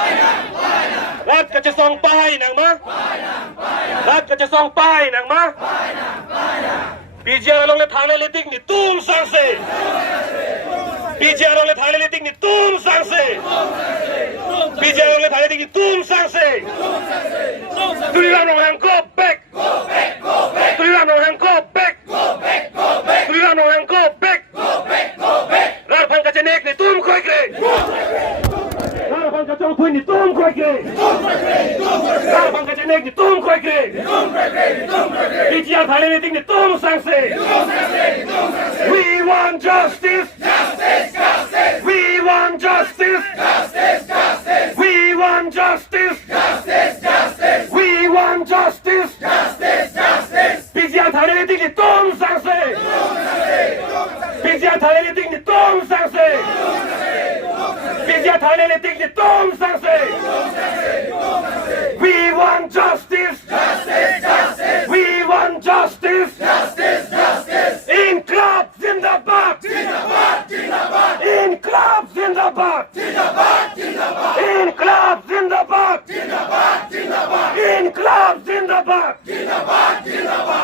รัฐก็จะส่งป้ายหนังมารัฐก็จะส่งป้ายหนังมาปีเจียลงเลยทางเลติกนี่ตุ้มสังเสปีเจียลงเลยทางเลติกนี่ตุ้มสังเสปีเจียลงเลยทางเลติกนี่ตุ้มสังเสตุลิลานองฮัง go back ตุลิลานองฮัง go back ตุลิลานองฮัง go back รัฐพันกระเจเนกนี่ตุ้มคอยเกรBangka Chongpui ni tum koi kre, Bangka Chenek ni tum koi kre, BTR Thailand meeting ni tum sangse. We want justice, we want justice, we want justice, we want justice. BTR Thailand meeting ni tum sangse. BTR Thailand meeting ni tum sangse. BTR Thailand meeting ni tum sangse. We want justice. We want justice. Inkılap zindabad. Inkılap zindabad. Inkılap zindabad. Inkılap zindabad.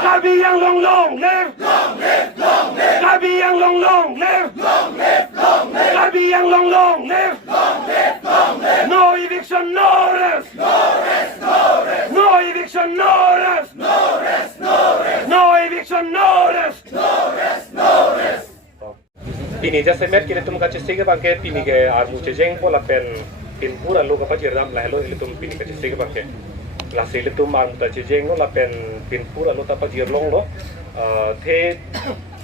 Kabi yang long long live. Kabi yang long long live. Kabi yang long long live. No eviction, no rest. No eviction, no rest. No eviction, no rest. Pini jasa met kini tum kacis tiga bangke pini ke armu cejeng pola pen pin pura lo kapal jiram lah lo ili tum pini kacis tiga bangke lah sili tum armu ta cejeng lo lah pen pin pura lo tapa jirlong lo the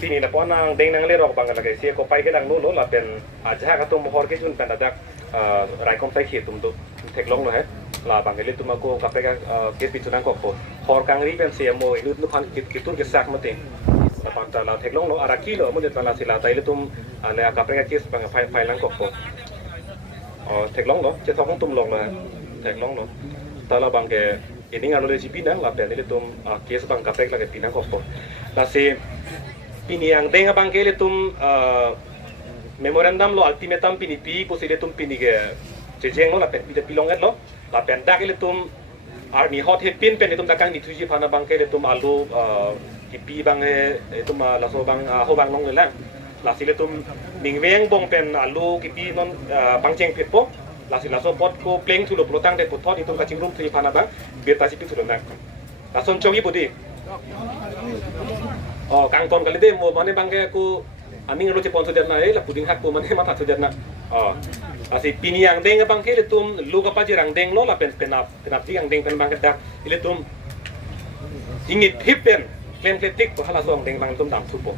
pini na po nang deng nang le rok bangka lagi sia ko pai ke nang lo lah pen aja ka tum hor ke jun pen adak rai kom tai khit tum tu tek long lo he lah bangke le tum ako kape ka ke pitunang ko po hor kang ri pen sia mo inut nu pan kitun ke sak mate Panta la teklong lo araki lo mo jetala sila taile tum ale akapre kis bang fai lang kokko teklong lo je thong tum long la teklong lo tala bang ke ini ngalo le jipinang la pen ile tum kis bang kapre la ke pinang kokko la si pini yang denga bang ke le tum memorandum lo ultimatum pini pi posile tum pini ke jejeng lo la pen pide pilong et lo la pen dak ile tum army hot hit pin pen tum dakang ni tuji phana bang ke le tum alu kipi bang itu mah langsung bang ho bang nong le lang lasi le tum mingweng bong pen alu kipi non pangceng pet po lasi langsung pot ko pleng tu lo protang de pot itu kacing rum tu pana bang biar tasi pi tu lo nak langsung cogi budi oh kang ton kali de mo mane bang ke ku ami ngelo cepon so jarna la puding hak ko mane mata so jarna oh lasi pini yang deng bang ke le tum lu ka pa jirang deng lo la pen penap yang deng pen bang ke dak ile tum ingit hipen Klaim kletik ko hala song deng bang tum dam supo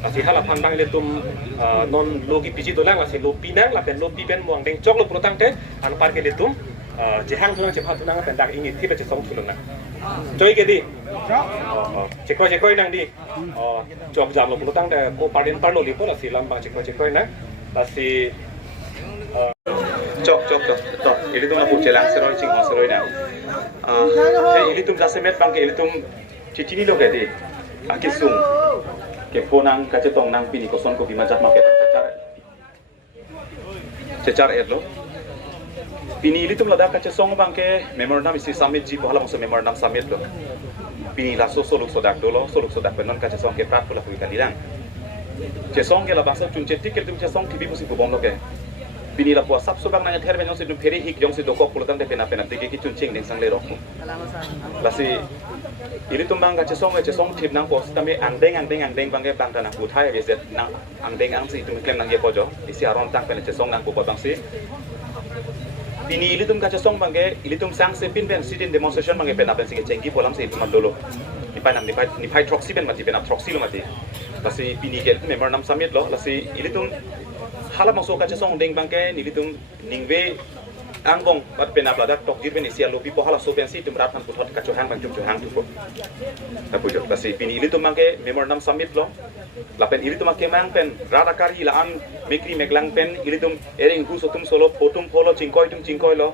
asi hala pan bang le tum non logi piji dolang asi lo pinang la pen lo pi pen muang deng chok lo protang te an par ke le tum jehang tunang jepha tunang pen dak ingi thi pe che song thulona choi ke di chekoi nang di chok jam lo protang te mo parin par lo li po asi lam bang chekoi nang asi chok ili tum na pu chelang seroi ching seroi na ili tum jasemet bang ke ili tum Cici ni lo ke di, akisung, ke ponang kaca tong nang pini koson kopi majat maket cecar lo, pini ini tuh meladak kaca song bang ke memorandum isi summit ji pohala masa memorandum summit lo, pini laso soluk sodak penon kaca song ke prat pola kuwi kalilang, cesong ke la bangsa cunce tiket tum cesong tibi musi bom lo ke, pini la puas sab sobang nanya ther benong se dum pheri hik jong se dokok pulutan de pena tike ki cuncing deng sang le rokku, lasi Ili tumbang kaca song tip nang pos kami andeng bangke bang tanah putai biasa nang andeng si itu klaim nang ye pojo isi aron tang pen song nang pupo bang si bini ili tum kaca song bangke ili tum sang se pin pen sitin demonstration bangke pen apen si cengki polam si itu madolo ni pai troxy pen mati pen troxy lo mati lasi bini ke memorandum summit lo lasi ili tum hala masuk kaca song deng bangke ili tum ningwe Angbong bat penapladak tok jirben isi alu pipo hala sopensi tum ratan puthot kacohan bang hang tu tapujo kasi pini ili tum mangke memorandum summit lo lapen ili tum make mang pen radakari la an mekri meglang pen ili tum ering hu sotum solo potum polo cingkoi lo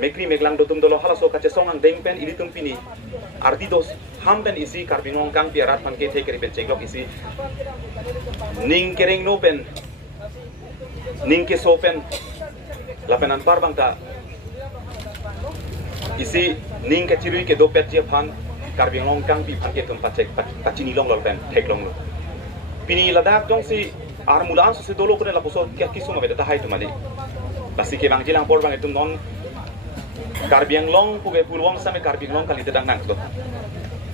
mekri meglang dotum dolo hala so kace songang deng pen ili tum pini ardidos ham pen isi karbinong kang piarat pangke tekeri pen ceglok isi ning kereng no pen ning ke so pen lapenan par bang ta isi ning ke cirui ke dopet je phan Karbiang long kang pi phan ke tum pacek pacini long lol pen thek long lo pini Ladakh dong si ar mulan so se dolo kone la poso ke kisu ma beta hai tumali basi ke bang jilang por bang etum non Karbiang long puge pulwang same Karbiang long kali tedang nang lo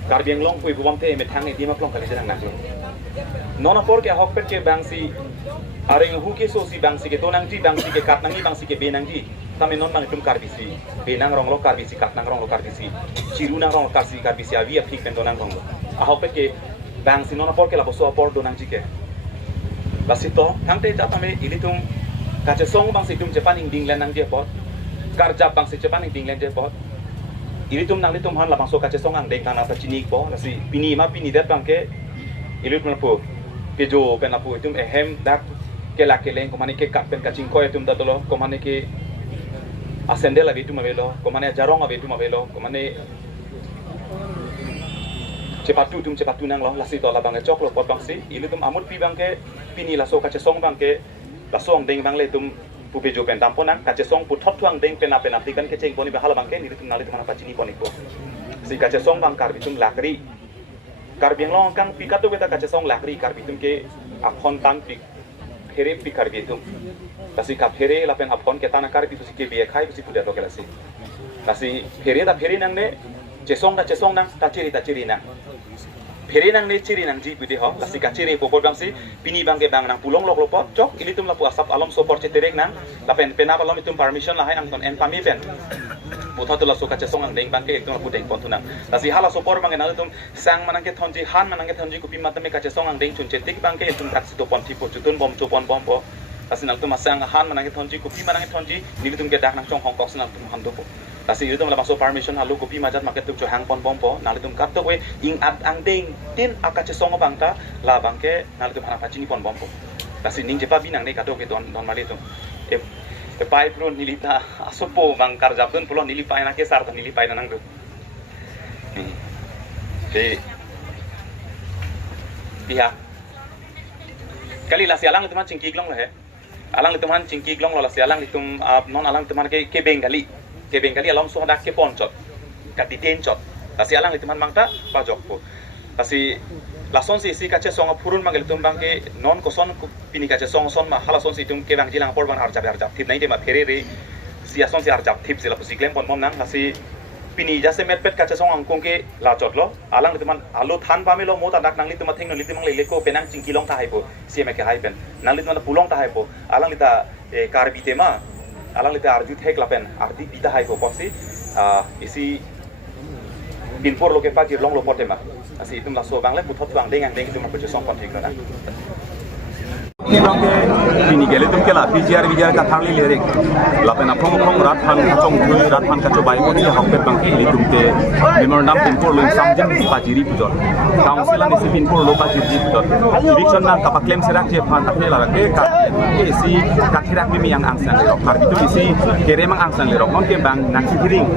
Karbiang long pui buam te me thang e dima plong kali tedang nang lo non por ke hok pet ke bang si aring hu ke so si bang si ke tonang ji bang si ke kat nangi bang si ke benang ji tame non bang etum karbisi benang rong lo karbisi kat nang rong lo karbisi ciruna rong lo karbisi avi apik pen tonang rong lo a hok pet ke bang si non por ke la poso por donang ji ke basi to hang te ta tame ilitung ka che song bang si tum Japan ing ding len nang je pot karja bang si Japan ing ding len je pot ilitum nang litum han la bang so ka che song ang deng kana ta chinik po la si pini ma pini dat bang ke ilitum na po ke jo pen la po itum ehem dak ke la ke leng ko mane ke kap pen ka ching ko itum da tolo ko mane ke ascende la vitu mavelo ko mane jarong a vitu mavelo ko mane cepatu nang lo la si to la bang chok lo pot bang si ilitum amut pi bang ke pini la so ka che song bang ke la song deng bang le tum pu pe jo pen tam ponang ka che song pu thot thuang deng pen apen apti kan ke cheng poni ba hala bang ke ni tum nali tum pa chini poni ko si ka che song bang kar bitum lakri kar biang long kang pi ka to beta ka che song lakri kar bitum ke aphon tan pi phere pi kar bitum kasi ka phere la pen aphon ke tanakar pi si ke bi khai si pu da to ke la si kasi phere nang ne che song nang ta chiri nang phere nang ne chiri nang ji pu de ho la si ka chiri po bang si pini bang ke bang nang pulong lok lopot chok ilitum la pu asap alom so por cheterek nang la pen penap alom itum permission la hai ang ton en pami pen botha to la so ka che song ang deng bang ke itum la pu deng pon tunang la si hala so por bang na itum sang manang ke thonji han manang ke thonji ku pi matame ka che song ang deng chun chetik bang ke itum kat si to pon thi po chutun bom chu pon bom po la si nang tum sang han manang ke thonji ku pi manang ke thonji nilitum ke dak nang chong hong kong sinang tum ham do po kasi ilitum la maso permission halu kopi majat market tu hang pon bom po nalitum kap to we ing at ang ding tin akache songo bangta la bangke nalitum hana pachini pon bom po kasi ning jepa binang ne kato ke don malitum e pai pro nilita asopo bang karjap don pulo nilipai na ke sar nilipai nang do biha kali la sialang tuman cingki glong la he alang tuman cingki glong la sialang itum non alang tuman ke bengali ke bengali alom so hadak ke ponchot ka ditenchot kasi alang itu man mangta pajok po kasi lason si kache songa purun manggil tumbang ke non koson pini kache son ma hala son si tum ke bang jilang por ban arjab tip nai de ma phere re si ason si arjab tip sila pusi klem pon mom nang kasi pini jase met pet kache song angkong ke la chot lo alang itu man alo than pa me lo mota dak nang litu ma theng no litu mang le ko penang chingki long ta hai po si me ke hai pen nang litu man pulong ta hai po alang lita kar bitema alang lita arju thek lapen ardi pita hai ko posi isi binpor lo ke pa long lo potema asi itum la so bang le puthot bang deng itum ma purchase song pon thek na Nilongke ini gele tum kela bijar ka tharli lerek lapen apong rat phan chong thui rat phan ka chobai mo ni hokpet bang ke ilitum te memorandum pinpor lo samjin pajiri pujor council an isi pinpor lo pajiri pujor eviction nan ka claim serak je phan takne la ke ka isi kathirak mi yang angsang lerok mar itu isi kere mang angsang lerok non ke bang nak hiring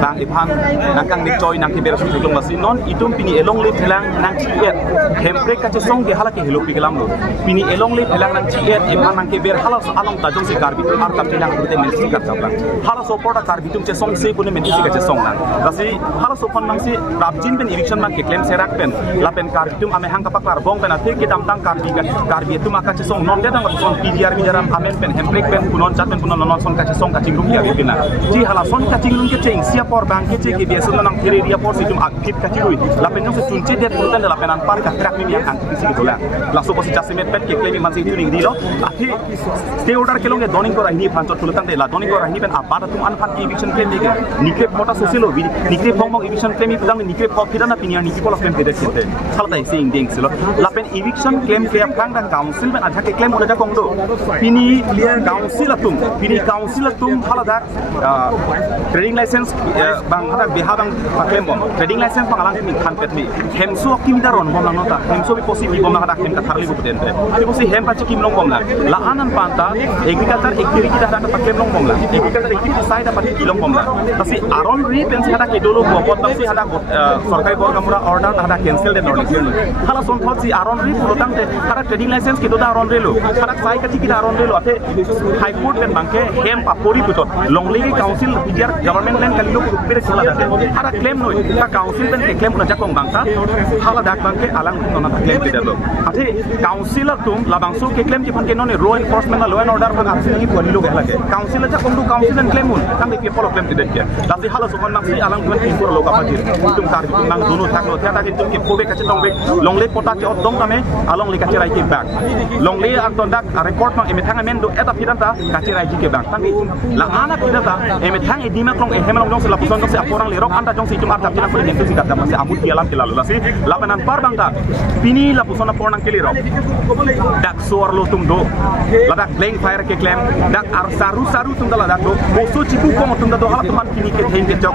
bang iphan nakang nik joy nak ber su tulung masi non itum pini elong le thelang nang chiet hemprek ka che song ke hala ke helo pikelam lo pini elong pelang nang ciet iman nang ke ber halas along tajong si karbi ar kam tilang bute mensi kar sablang halas oporta karbi tum che song se pune mensi ka che song nang kasi halas opon nang si rabjin ben eviction man ke claim serak pen lapen karbi tum ame hang kapak lar bong pen ate ke dam tang karbi tum aka che song non dedang son pdr mi jaram amen pen hemprek pen punon chat pen punon non son ka che song ka chingrum ya bina ji halas son ka chingrum ke cheng sia por bang ke che ke biasa nang kiri dia por si tum aktif ka chirui lapen nang se tunche det putan de lapen an par ka trak mi yang ang kisi ke dola laso posi chasimet pen ke claim man itu ning dilo athi stay order kelong ge doning ko rahni phan chot tulutang de la doning ko rahni pen abada tum an phan eviction claim de nikre mota socialo nikre phong eviction claim idang nikre phok khidana pinia niki polos claim de chete salta sing ding silo la pen eviction claim ke phang dan council ben athake claim oda kong do pini council atum halada trading license bang hada beha bang claim bom trading license bang alang mi khan pet mi hemso kimidaron bom nang nota hemso bi posi bi bom hada claim ka tharli bu den de posi hem kim long bom la anan panta agriculture activity da ta paklem long bom la agriculture activity sai da pati kilong bom la tasi aron ri pensi hada ke dolo bo pot tasi hada sarkai bor gamura order hada cancel de order hala son thot si aron ri purotang te hada trading license ke do da aron relo hada sai ka chiki daron de lo ate high court ben bangke hem pa pori putot longlei council bijar government land kali lo pere khala da hara claim noi ka council ben ke claim una jakong bangta hala dak bangke alang nona claim de lo ate council tum labangso ke claim ji bangke none law enforcement law and order bang aksi ni poli lo gala ke council ja kong du council and claim un tang de polo claim de ke lasi hala suman nak si alang 24 lo ka pajir tum tar nang dunu thak lo thata ke tum ke pobe ka chong be longlei pota che odong tame along le ka chirai ke back longlei ak tondak record mang eme thang amen do eta pidanta ka chirai ji ke back tang la ana pidanta eme thang e dimak long e hemalong dong se la puson dong se aporang le rok anta jong si tum artap tina ko ni si kata se amut kialam kilalu lasi labanan par bangta pini la puson porang ke liro dak suar lo tum do ladak playing fire ke claim dak ar saru tum dala dak do boso chipu ko tum do hala tuman pini ke thein ke chok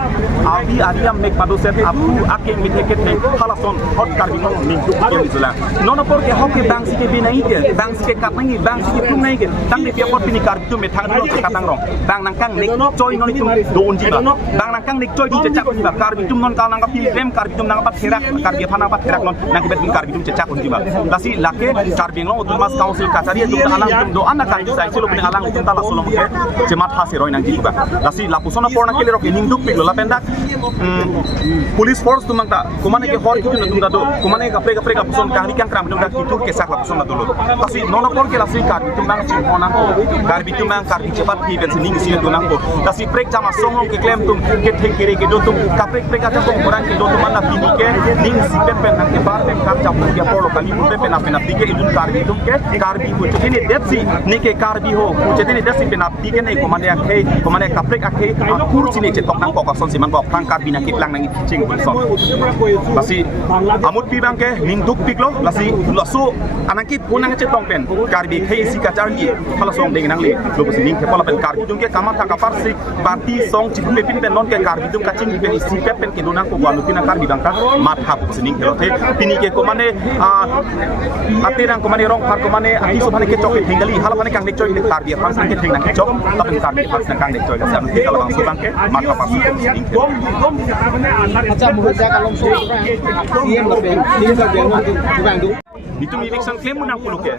abi ariam mek pado set apu ake mit ke thein hala son hot kar bi ngom min du ke zula nono por ke hoke bang si ke binai ke bang si ke kat nangi bang si ke tum nai ke tang de pia pot pini kar tu me thang do ke katang rong bang nang kang nek choi no ni tum don ji ba bang nang kang nek choi du chak ni ba kar bi tum non ka nang ka pil rem kar bi tum nang pat therak kar bi phana pat therak non nang bet kar bi tum chak ni ba lasi lake kar bi ngom tum mas council ka sari tum alang tum do anak kan sai silo pini alang tum tala solom ke jemat hasi roi nang ji ba lasi la pusona porna ke lero ke ning duk pik lo la pendak police force tum ta kumane ke hor kitu tum da do kumane ka pre ka puson ka ni kan kram tum da kitu ke sak la pusona do lo lasi nono por ke lasi kar bi tum nang chi hona ko kar bi tum nang kar bi cepat pi ben ning si do nang ko lasi prek jama songong ke claim tum ke theng kere ke do tum ka prek ka tum orang ke do tum na pini ke ning si pen nang ke bar pen kap jam ke polo kali bu pen na dike idun kar bi tum ke kar bi ko chini det si ni ke kar bi ho ko chini det si pen na dike nei komande akhe komande ka prek akhe kur chini che tok nang ko ka son si man ko tang kar bi na ke lang nang ching bu son lasi amut pi bang ke ning duk piklo lasi laso anang ki punang che tong pen kar bi khei si ka char li phala song ding nang le lo si ning ke phala pen kar bi tum ke kama ta ka par si parti song chi pe pin pen non ke kar bi tum ka ching pen si pe pen ke do nang ko wa lu tina kar bi bang ka mat ha bu si ning ke lo the tini ke komande ate rang komande rong par komande ati so bhane ke chok ke thingali hala bhane kang nek choi kar bi par sang ke thing nang ke chok ta pen kar bi par sang kang nek choi ka sa ke kala bang so bang ke mat ka par si ning ke acha muhja kalom so iem lo be bang du itu eviction claim mo nang pulo ke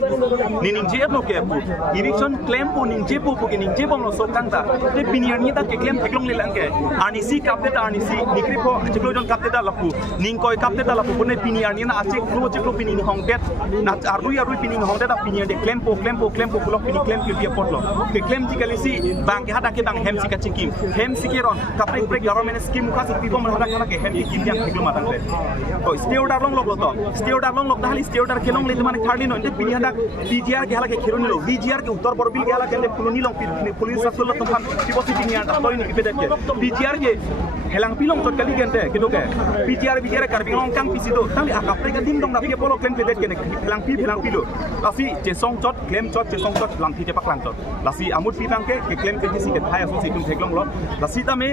ning je lo ke pu eviction claim po ning je po ke ning je bom lo so kang ta te pinier ni ta ke claim theklong le lang ke ani si kap te ta ani si nikri po cheklo jon kap te ta lapu ning koi kap te ta lapu ne pinier ni na achek klo cheklo pini hong bet na arui pini hong te ta pinier de claim po pulo pini claim ke pot lo ke claim ji kali si bang ke hada ke bang hem si ka chikim hem si ke ron kap break government scheme ka si pi bom hada kana ke hem ki kim yang theklo matang le to stay order long log lo to stay order long log dahali stay order kelong le tamane thardin no pini hada DGR ke hala ke khironi lo DGR ke uttor borbil ke hala ke fuloni long police asol lo tan pibosi pini anda toy ni pede ke DGR ke helang pilong tot kali gente ke do ke DGR kar bilong kang pisi do tali akap pre ka dim dong na ke polo claim pede ke helang pilo lasi je song chot claim chot je song chot lang thi je pak lang chot lasi amut pi bang ke claim ke si ke thai aso si tum theklong lo lasi tame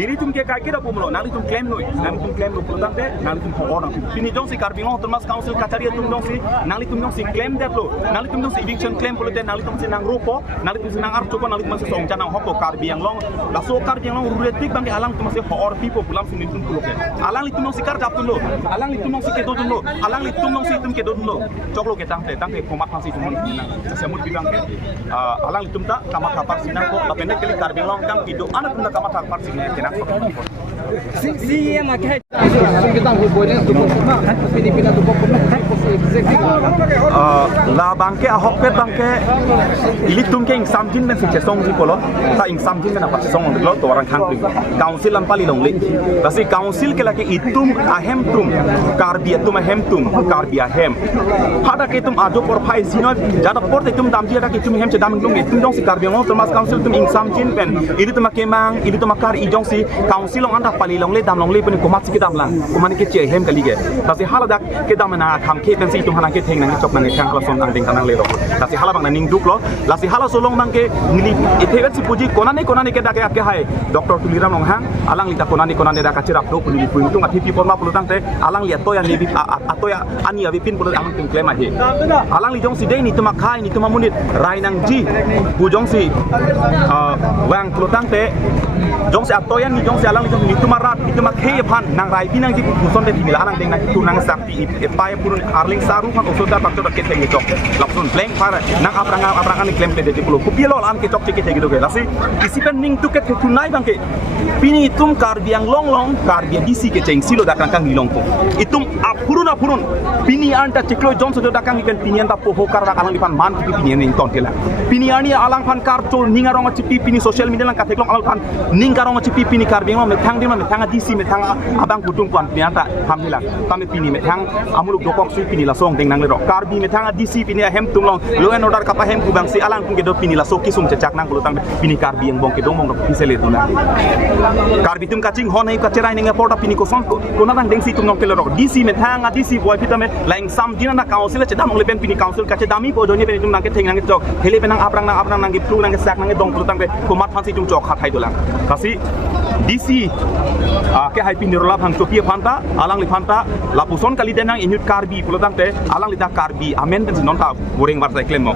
niri tum ke kai ke da pumlo nali tum claim noi nali tum claim lo pulang te nali tum hor na pini dong si kar bilong termas council kataria tum dong si nali tum dong si claim dat lo nali tum dong si eviction claim polo te nali tum si nang rupo nali tum si nang archo ko nali tum si song janang hoko kar biang long laso kar biang long ruretik bang alang tum si hor pipo pulang si tum pulo ke alang li tum si kar jap tum lo alang li tum si ke do tum lo alang li tum si tum ke do tum lo choklo ke tang te komat pang si tum nang sasemut bidang ke alang li tum ta kamat kapar sinang ko lapende kali kar biang long kang pido anak tum ta kamat kapar sinang ke nang ko si em ak hai kita ho boy ne tu ko Filipina tu ko la bangke ahok pet bangke ilit tum ke ing samjin ben si chesong ji polo ta ing samjin ben apa chesong lo to orang khang ping council lam pali long le lasi council ke lake itum ahem tum karbia tum ahem tum karbia hem hada ke tum ado por phai sino jada por te tum dam ji da ke tum hem che dam long tum dong si karbia long termas council tum ing samjin ben ili tum kemang ili tum kar i jong si council long anda pali long le dam long le pun ko mat si ke dam lang ko man ke che hem kali ge lasi haladak ke dam na kham ke ben si tum hana ke theng nang chok nang khang ko son ang ding tanang le ro lasi hala bang na ning duk lo lasi hala solong bang ke ngili ithewet si puji konane ke da ke hai Dr. Tuliram long hang alang alang li ta konani da kacirap do puni puni tu ngati pipon ma pulu tangte alang li atoya ni bi atoya ani abi pin pulu alang tim claim ahe alang li jong si dei ni tu makai ni tu mamunit rai nang ji bu jong si wang pulu tangte jong si atoyan ni jong si alang li jong ni tu marat ni tu makai pan nang rai pinang ji puson de pinila alang deng nang tu nang sakti pai purun arling saru kan osoda bakto da keteng ni jok lapsun blank para nang apranga ni claim de pulu kupielo an ke jok ke gitu ke lasi isi pen ning tu ke tu nai bang ke pini itum kar biang long kar biang disi ke ceng silo dakang kang ilong ko itum apurun pini anta ceklo johnson do dakang ikan pini anta poho kar alang lipan man ki pini ning ton tela pini ani alang pan kar to ninga rong cipi pini social media lang kateklong alang pan ning karong cipi pini kar biang me thang di ma me thang disi me thang abang kutung kwan pini anta ham hilang kami pini me thang amuluk dokok su pini la song deng nang le kar bi me thang disi pini hem tumlong lo en order kapa hem ku bang si alang ku ge do pini la so kisum cecak nang lu tang pini kar biang bong ke dong bong pisele to na kar bitum kacing hon hai kacerai ninga porta pini ko son ko na nang deng si tum nong kelero disi me thanga disi boy pitame laing sam dina na council che dam le pen pini council kache dami po joni pen tum nang ke theng nang jok hele pen nang aprang nang ge plu nang ge sak nang ge dong plu tang be ko mat phansi tum jok khathai dolang kasi disi ke hai pini rola phang chopia phanta alang li phanta lapuson kali denang inut karbi plu tang te alang li da karbi amen pen non ta boreng war cycle mo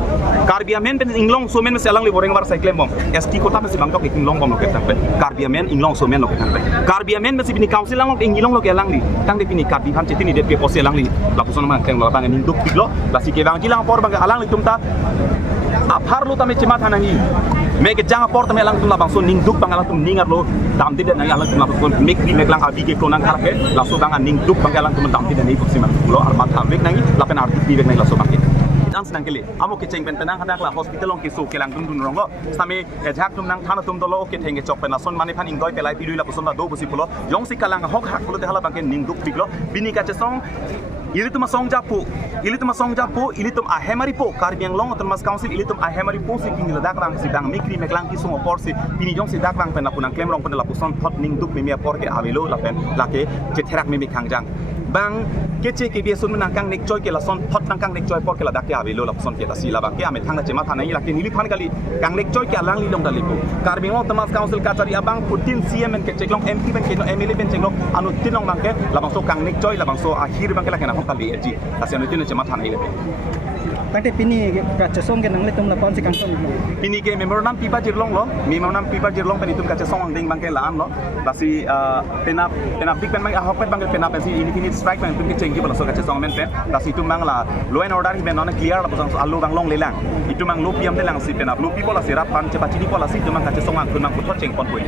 karbi amen pen inglong so men se alang li boreng war cycle mo st kota me si bangtok inglong bom lo ke tang pe karbi amen inglong so men lo ke tang pe karbi amen me si bini council lang lo ingilong lo ke lang li tang de pini karbi phan chetini de pe pose lang li lapuson ma keng lo bang ning duk piglo la si ke bang jilang por bang alang li tumta aphar lo tame chima thanangi me ke jang por tame lang tum la bang so ning duk bang alang tum ningar lo dam de nang alang tum la kon mek ni mek lang abi ke klonan kar ke la so bang ning duk bang alang tum dam de nei pok sima lo armat tham mek nangi la pen arti bi mek nai la so bang chance nang kele amo ke cheng pen penang hadak la hospital long ke so ke lang dun rongo same ejak tum nang thana tum dolo ke thenge chok pen son mani phan ingdoi pelai pilui la puson da do busi pulo yong si kalang hok hak pulo de hala bang ke ning duk biglo bini ka che song ilitum song japu ilitum a hemari po karbiang long termas council ilitum a hemari po si king la daklang si dang mikri meklang ki song por si pini jong si daklang pen la punang klem rong pen la puson thot ning duk me por ke avelo la pen la ke che therak me khangjang bang kece ke biasun menang kang nek joy ke la son thot nang kang nek joy por ke la dak ya avelo la puson ke ta si la bang ke ame thang na chema thanai la ke nili phan kali kang nek joy ke alang li long da lipu karbiang long termas council kachari abang putin cm en ke cheklong mp ben ke no ml ben cheklong anu tinong bang ke la bang so kang nek joy la bang so akhir bang ke la ke na kali ji asian itu cuma thanai le Tante pini kaca song ke nang le tum la pon si kang son pini ke memorandum pipa jirlong lo memorandum pipa jirlong pen itum kaca song ding bang ke laan lo basi penap big pen bang ahok pen bang penap si infinite strike bang tum ke cengki bala so kaca song men pen basi itum bang la law and order hi ben non clear la bang alu bang long lelang itu mang lu piam de lang si penap lu pipo la sirap pan cepat cini pola si itum bang kaca song ang kun mang putot ceng pon poi